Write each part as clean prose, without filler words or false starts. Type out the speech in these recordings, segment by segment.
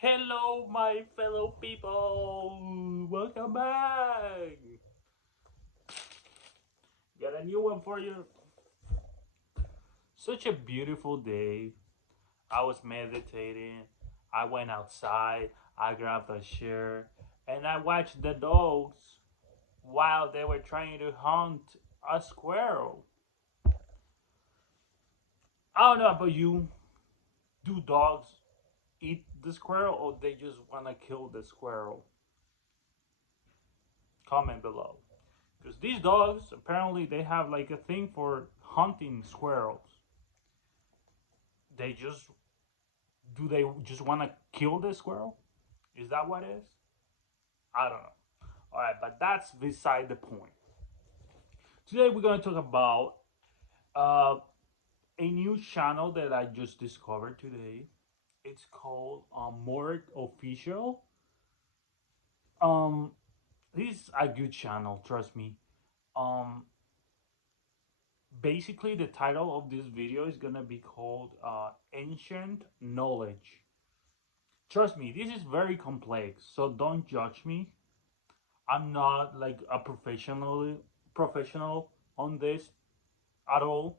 Hello, my fellow people. Welcome back. Got a new one for you. Such a beautiful day. I was meditating. I went outside. I grabbed a chair and I watched the dogs while they were trying to hunt a squirrel. I don't know about you. Do dogs eat the squirrel or they just want to kill the squirrel? Comment below. Because these dogs, apparently, they have like a thing for hunting squirrels. They just do they just want to kill the squirrel? Is that what it is? I don't know. All right, but that's beside the point. Today we're going to talk about uh, a new channel that I just discovered today. It's called Morg Official. Um, this is a good channel, trust me. Um, Basically, the title of this video is gonna be called Ancient Knowledge. Trust me, this is very complex, so don't judge me. I'm not like a professional on this at all,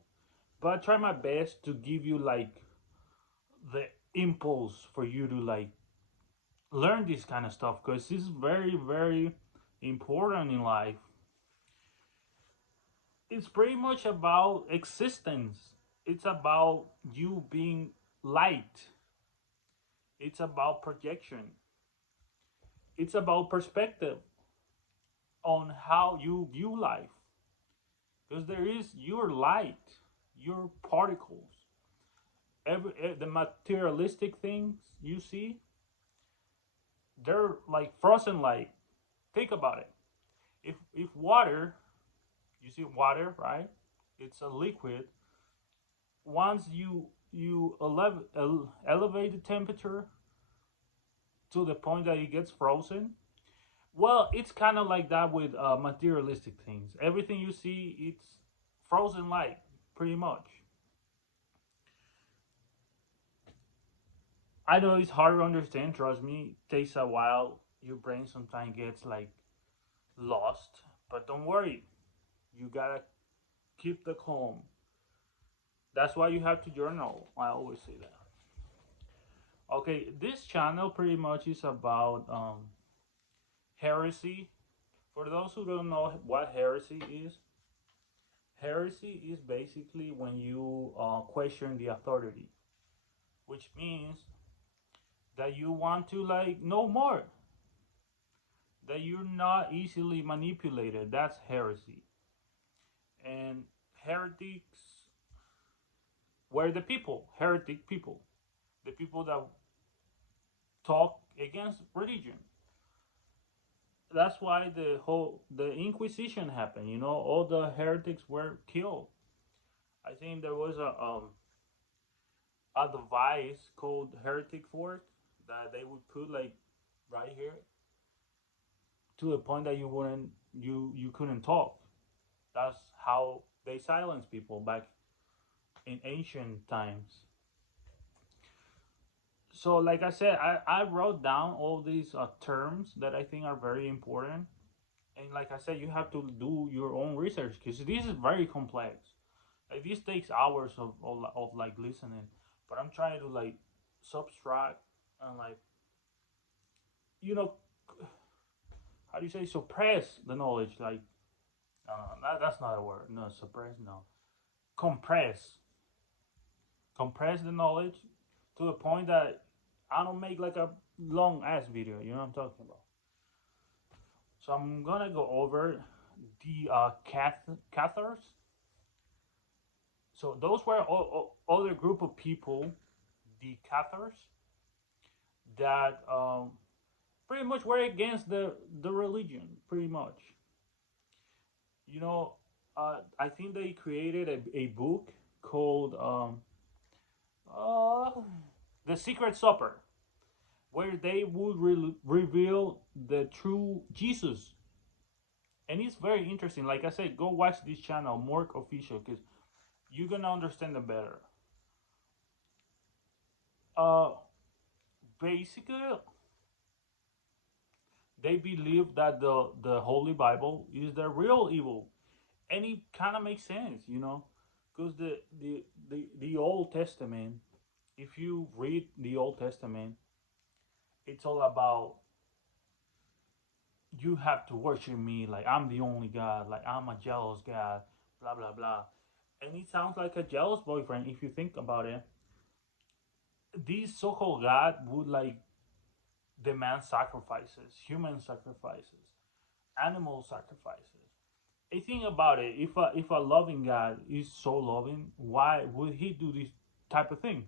but I try my best to give you like the impulse for you to like learn this kind of stuff because this is very important in life. It's pretty much about existence. It's about you being light. It's about projection. It's about perspective on how you view life. Because there is your light, your particles. The materialistic things you see, they're like frozen light. Think about it. If water, you see water, right? It's a liquid. Once elevate the temperature to the point that it gets frozen, well, it's kind of like that with materialistic things. Everything you see, it's frozen light, pretty much. I know it's hard to understand. Trust me, it takes a while. Your brain sometimes gets like lost, but don't worry. You gotta keep the calm. That's why you have to journal. I always say that. Okay, this channel pretty much is about heresy. For those who don't know what heresy is basically when you question the authority, which means that you want to like know more, that you're not easily manipulated. That's heresy. And heretics were the people, heretic people, the people that talk against religion. That's why the Inquisition happened. You know, all the heretics were killed. I think there was a device called Heretic Fort that they would put like right here to the point that you couldn't talk. That's how they silenced people back in ancient times. So, like I said, I wrote down all these terms that I think are very important. And like I said, you have to do your own research because this is very complex. Like this takes hours of like listening, but I'm trying to like subtract and like you know how do you say suppress the knowledge? Like that's not a word. No, suppress no. Compress, compress the knowledge to the point that I don't make like a long ass video. You know what I'm talking about? So I'm gonna go over the Cathars. So those were other group of people, the Cathars, that pretty much were against the religion, pretty much. You know, I think they created a book called uh, The Secret Supper, where they would reveal the true Jesus. And it's very interesting. Like I said, go watch this channel, Morg Official, because you're gonna understand it better. Uh, basically they believe that the Holy Bible is the real evil, and it kind of makes sense, because the Old Testament, if you read the Old Testament, it's all about you have to worship me like I'm the only God, like I'm a jealous God, blah blah blah, and it sounds like a jealous boyfriend if you think about it. This so-called God would like demand sacrifices, human sacrifices, animal sacrifices. I think about it. If a loving God is so loving, why would He do these type of things?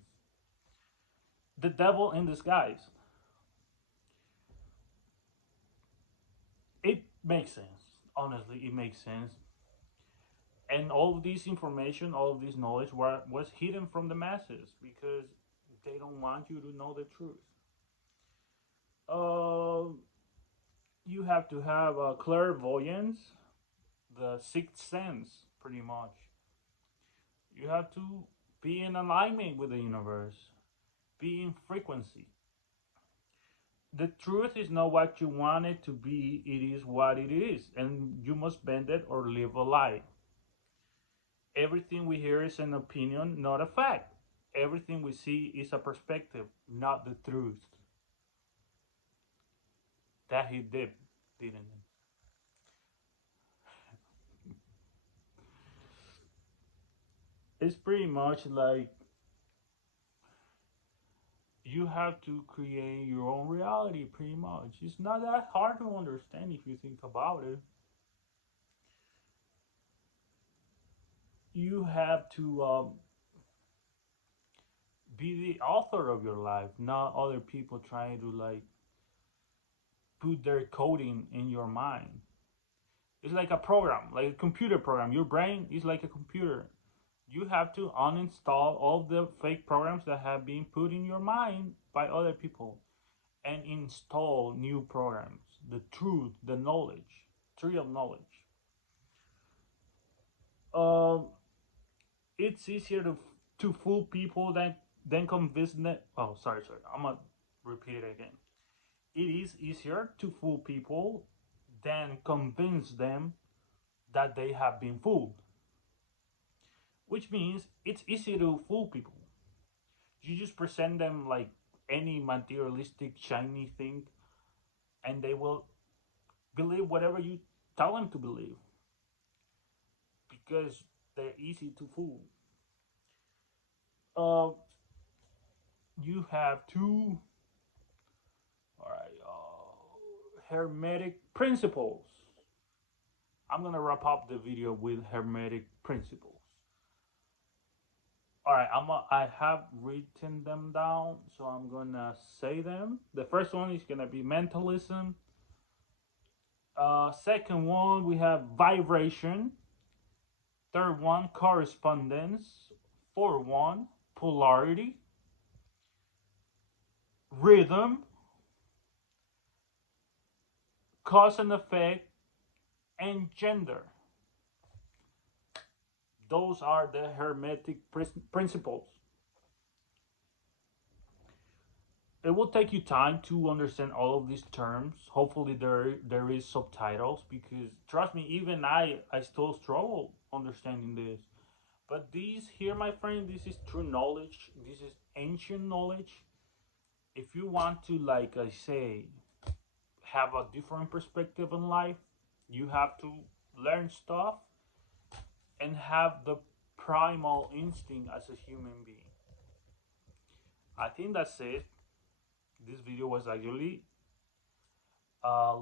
The devil in disguise. It makes sense. Honestly, it makes sense. And all of this information, all of this knowledge, was hidden from the masses because they don't want you to know the truth. Uh, you have to have a clairvoyance, the sixth sense, pretty much. You have to be in alignment with the universe, be in frequency. The truth is not what you want it to be, it is what it is, and you must bend it or live a lie. Everything we hear is an opinion, not a fact. Everything we see is a perspective, not the truth. That he did, didn't it? It's pretty much like you have to create your own reality, pretty much. It's not that hard to understand if you think about it. You have to be the author of your life, not other people trying to like put their coding in your mind. It's like a program, like a computer program. Your brain is like a computer. You have to uninstall all the fake programs that have been put in your mind by other people and install new programs, the truth, the knowledge, tree of knowledge. Um, it's easier to fool people than convince them. Oh, sorry. I'm gonna repeat it again. It is easier to fool people than convince them that they have been fooled. Which means it's easy to fool people. You just present them like any materialistic shiny thing, and they will believe whatever you tell them to believe because they're easy to fool. Uh, you have two, all right, hermetic principles. I'm gonna wrap up the video with hermetic principles. All right, I have written them down, so I'm gonna say them. The first one is gonna be mentalism. Second one we have vibration. Third one correspondence. Fourth one polarity, rhythm, cause and effect, and gender. Those are the hermetic principles. It will take you time to understand all of these terms. Hopefully there is subtitles because trust me, even I still struggle understanding this. But these here, my friend, this is true knowledge. This is ancient knowledge. If you want to, like I say, have a different perspective on life, you have to learn stuff and have the primal instinct as a human being. I think that's it. This video was actually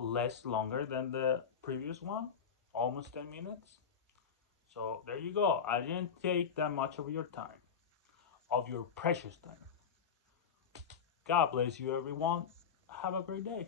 less longer than the previous one, almost 10 minutes. So there you go. I didn't take that much of your time, of your precious time. God bless you, everyone. Have a great day.